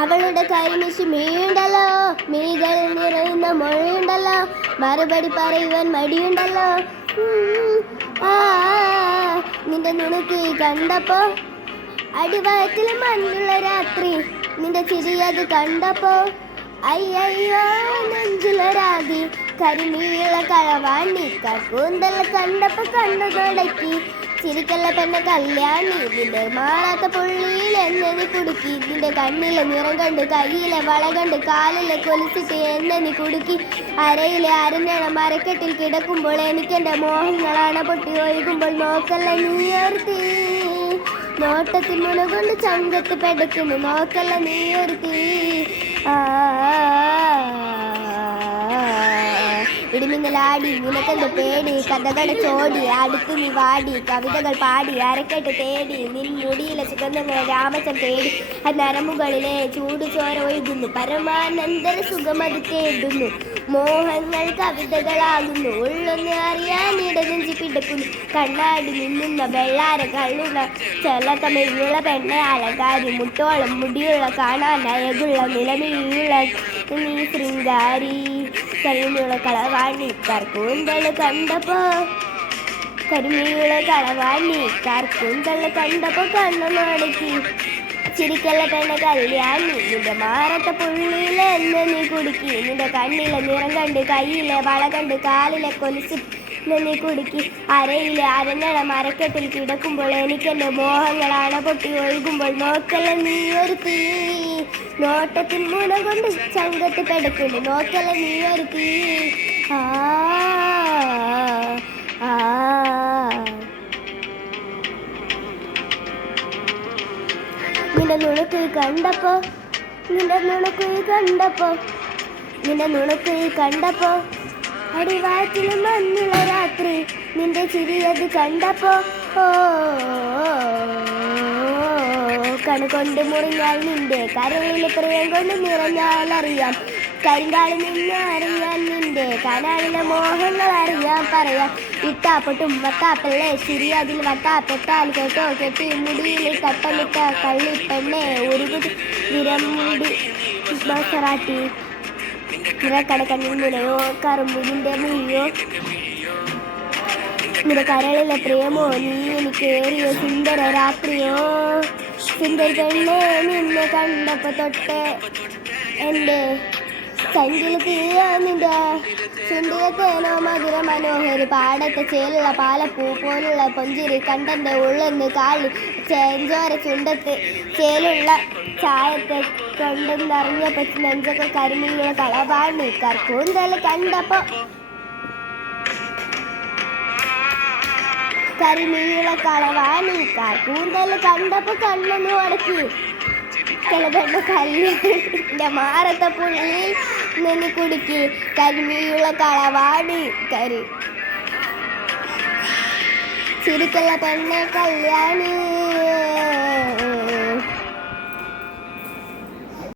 അവളുടെ കരിമിശി മീയുണ്ടല്ലോ, മീകൾ നിറയുന്ന മൊഴിയുണ്ടല്ലോ, മറുപടി പറയുവാൻ മടിയുണ്ടല്ലോ. നിന്റെ നുണുക്ക് കണ്ടപ്പോ അടിവയറ്റിൽ മഞ്ഞുള്ള രാത്രി, നിന്റെ ചിരി അത് കണ്ടപ്പോ അയ്യോ നെഞ്ചുലരാതി. കരിമീയുള്ള കളവാണി കൂന്തൽ കണ്ടപ്പോ കണ്ണു തുടക്കി. ചിരിക്കല്ല പെണ്ണ കല്യാണി, നിന്റെ മാറാത്ത പുള്ളിയിൽ എന്നെ നീ കുടുക്കി. നിന്റെ കണ്ണിലെ നിറം കണ്ട്, കയ്യിലെ വള കണ്ട്, കാലിലെ കൊലുസിട്ട് എന്നെ നീ കുടുക്കി. അരയിലെ അരഞ്ഞണ മരക്കെട്ടിൽ കിടക്കുമ്പോൾ എനിക്കെന്റെ മോഹങ്ങളാണ് പൊട്ടി ഒഴുകുമ്പോൾ. നോക്കല്ല നീയൊരുത്തി, നോട്ടത്തിൽ മുന കൊണ്ട് ചങ്കത്ത് പെടക്കുന്നു. നോക്കല്ല നീയൊരുത്തി. ഇടിമിന്നലാടി നിനക്കെന്ത് പേടി, കഥകൾ ചോടി അടുത്ത് നീ വാടി, കവിതകൾ പാടി അരക്കെട്ട് തേടി, നിൻ മുടിയിലെ സുഗന്ധങ്ങൾ രാമച്ചൻ തേടി. നരമുകളിലെ ചൂട് ചോര ഒഴുകുന്നു, പരമാനന്ദര സുഖമത് തേടുന്നു. മോഹങ്ങൾ കവിതകളാകുന്നു, ഉള്ളൊന്ന് അറിയാൻ ഇടനെഞ്ചി പിടക്കുന്നു. കണ്ണാടി നിന്നുന്ന വെള്ളാര കള്ളുള്ള ചെല്ലത്തമിഴുള്ള പെണ്ണെ അലങ്കാരി, മുട്ടോളം മുടിയുള്ള കാണാൻ അയകുള്ള നിലമിഴിയുള്ള നീ ശൃംഗാരി. കരിമിയുള്ള കളവാണി കൂന്തൽ കണ്ടപ്പോ, കരിമിയുള്ള കളവാണി കൂന്തൽ കണ്ടപ്പോ കണ്ണു നടക്കി. ചിരിക്കല്ല പെണ്ണ കല്യാണി, നിന്റെ മാറത്തെ പുള്ളിയിൽ എന്നെ നീ കുടുക്കി. നിന്റെ കണ്ണിലെ നിറം കണ്ട്, കയ്യിലെ വള കണ്ട്, കാലിലെ കൊലുസിൽ നീ കുടുക്കി. അരയിലെ അരഞ്ഞണ മരക്കെട്ടിൽ കിടക്കുമ്പോൾ എനിക്കെന്റെ മോഹങ്ങളാണ് പൊട്ടി ഒഴുകുമ്പോൾ. നോക്കല്ല നീയൊരു തീ, നോട്ടത്തിൽ മുന കൊണ്ട് ചങ്കത്ത് പെടക്കുന്നു. നോക്കല്ല നീയൊരു തീ. നിന്റെ നുണുക്ക് കണ്ടപ്പോ, നിന്റെ നുണുക്ക് കണ്ടപ്പോ, നിന്റെ നുണുക്ക് കണ്ടപ്പോ അടിവാറ്റിലും മഞ്ഞുള്ള രാത്രി, നിന്റെ ചിരി അത് കണ്ടപ്പോ കണുകൊണ്ട് മുറിഞ്ഞാൽ നിന്റെ കരളിലെ പ്രിയം കൊണ്ട് നിറഞ്ഞാൽ അറിയാം. കരിങ്കാളിൽ നിന്ന് അറിയാൻ നിന്റെ കനാലിലെ മോഹങ്ങൾ അറിയാൻ പറയാം. ഇട്ടാപ്പൊട്ടും വട്ടാപ്പല്ലേ ചിരി അതിൽ വട്ടാപ്പെട്ടാൽ കേട്ടോ കെട്ടി മുടിയിൽ തട്ടമിട്ട കള്ളിപ്പെണ്ണെ ഉരുകുതി വിരമുടി ബസറാട്ടി. നിറക്കടക്കണ്ണിൽ മുനയോ കറുമ്പുതിൻ്റെ മുഴിയോ, നിന്റെ കരളിലെ പ്രേമോ, നീ എനിക്ക് ഏറിയ സുന്ദര രാത്രിയോ. സുന്ദര പെണ്ണെ നിന്നെ കണ്ടപ്പോ തൊട്ട് എൻ്റെ ചങ്കിൽ തീയോ, നിന്റെ ചുണ്ടിയത്തേനോ മധുര മനോഹരി. പാടത്തെ ചേലുള്ള പാലപ്പൂ പോലുള്ള പൊഞ്ചിരി കണ്ടെൻ്റെ ഉള്ളെന്ന് കാളി. ചേഞ്ചോര ചുണ്ടത്ത് ചേലുള്ള ചായത്തെ കൊണ്ടെന്നറിഞ്ഞപ്പോ നെഞ്ചൊക്കെ കരിമീനുള്ള കളവാണി കൂന്തൽ കണ്ടപ്പോ, കരിമീനുള്ള കളവാണി കൂന്തൽ കണ്ടപ്പോ കണ്ണൊന്ന് ഉടക്കി. ചിലതെണ്ണ കല്ലിന്റെ മാറത്തെ പുള്ളിയിൽ നിന്ന് കുടുക്കി. കരിമീനുള്ള കളവാണി ചിരിക്കല്ല പെണ്ണെ കല്യാണി.